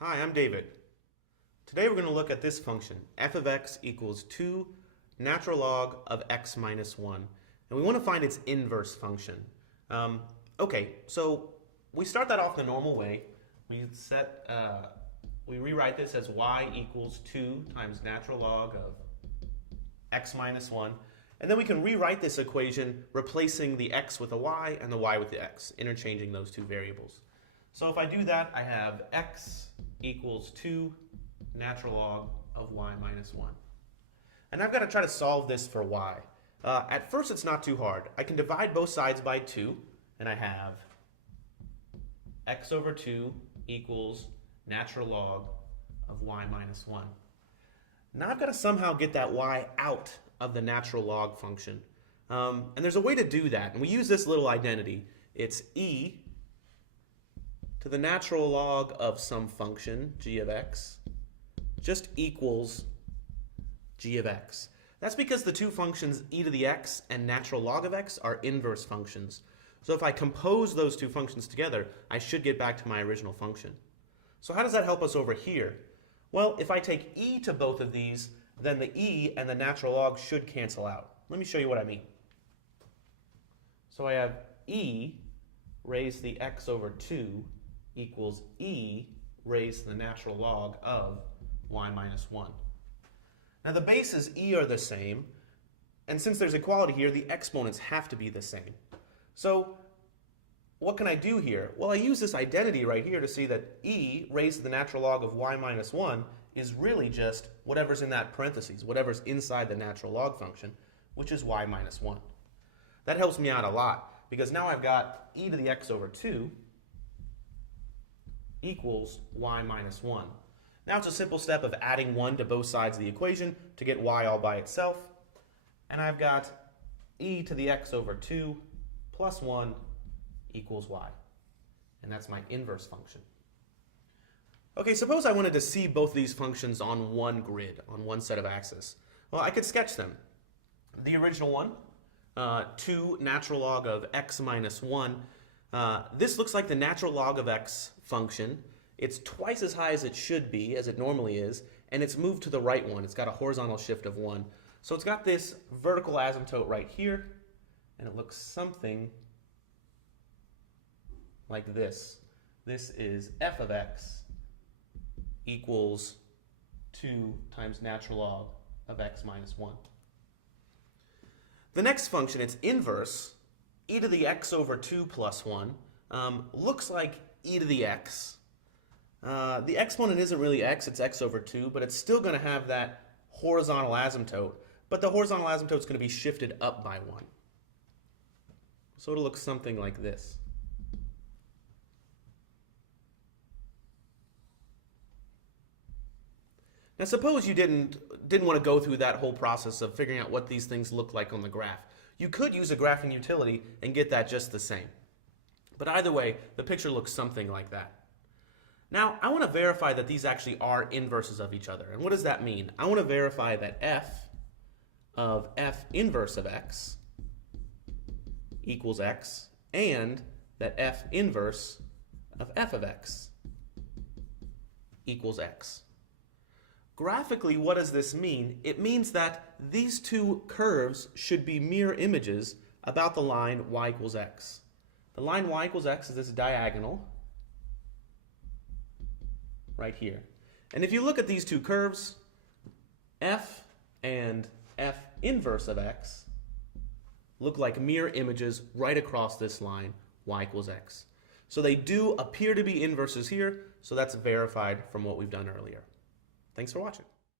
Hi, I'm David. Today we're going to look at this function, f of x equals 2 natural log of x minus 1. And we want to find its inverse function. Okay, so we start that off the normal way. We rewrite this as y equals 2 times natural log of x minus 1. And then we can rewrite this equation replacing the x with a y and the y with the x, interchanging those two variables. So if I do that, I have x equals 2 natural log of y minus 1. And I've got to try to solve this for y. At first it's not too hard. I can divide both sides by 2, and I have x over 2 equals natural log of y minus 1. Now I've got to somehow get that y out of the natural log function. And there's a way to do that, and we use this little identity. It's e to the natural log of some function, g of x, just equals g of x. That's because the two functions e to the x and natural log of x are inverse functions. So if I compose those two functions together, I should get back to my original function. So how does that help us over here? Well, if I take e to both of these, then the e and the natural log should cancel out. Let me show you what I mean. So I have e raised to the x over 2 equals e raised to the natural log of y minus 1. Now the bases e are the same, and since there's equality here, the exponents have to be the same. So what can I do here? Well, I use this identity right here to see that e raised to the natural log of y minus 1 is really just whatever's in that parentheses, whatever's inside the natural log function, which is y minus 1. That helps me out a lot, because now I've got e to the x over 2 equals y minus 1. Now it's a simple step of adding 1 to both sides of the equation to get y all by itself. And I've got e to the x over 2 plus 1 equals y. And that's my inverse function. Okay, suppose I wanted to see both these functions on one grid, on one set of axes. Well, I could sketch them. The original one, 2 natural log of x minus 1. This looks like the natural log of x function. It's twice as high as it should be, as it normally is, and it's moved to the right one. It's got a horizontal shift of 1. So it's got this vertical asymptote right here, and it looks something like this. This is f of x equals 2 times natural log of x minus 1. The next function, its inverse, e to the x over 2 plus 1, looks like e to the x. The exponent isn't really x, it's x over 2, but it's still going to have that horizontal asymptote. But the horizontal asymptote is going to be shifted up by 1. So it'll look something like this. Now suppose you didn't want to go through that whole process of figuring out what these things look like on the graph. You could use a graphing utility and get that just the same. But either way, the picture looks something like that. Now, I want to verify that these actually are inverses of each other. And what does that mean? I want to verify that f of f inverse of x equals x, and that f inverse of f of x equals x. Graphically, what does this mean? It means that these two curves should be mirror images about the line y equals x. The line y equals x is this diagonal right here. And if you look at these two curves, f and f inverse of x look like mirror images right across this line y equals x. So they do appear to be inverses here, so that's verified from what we've done earlier. Thanks for watching.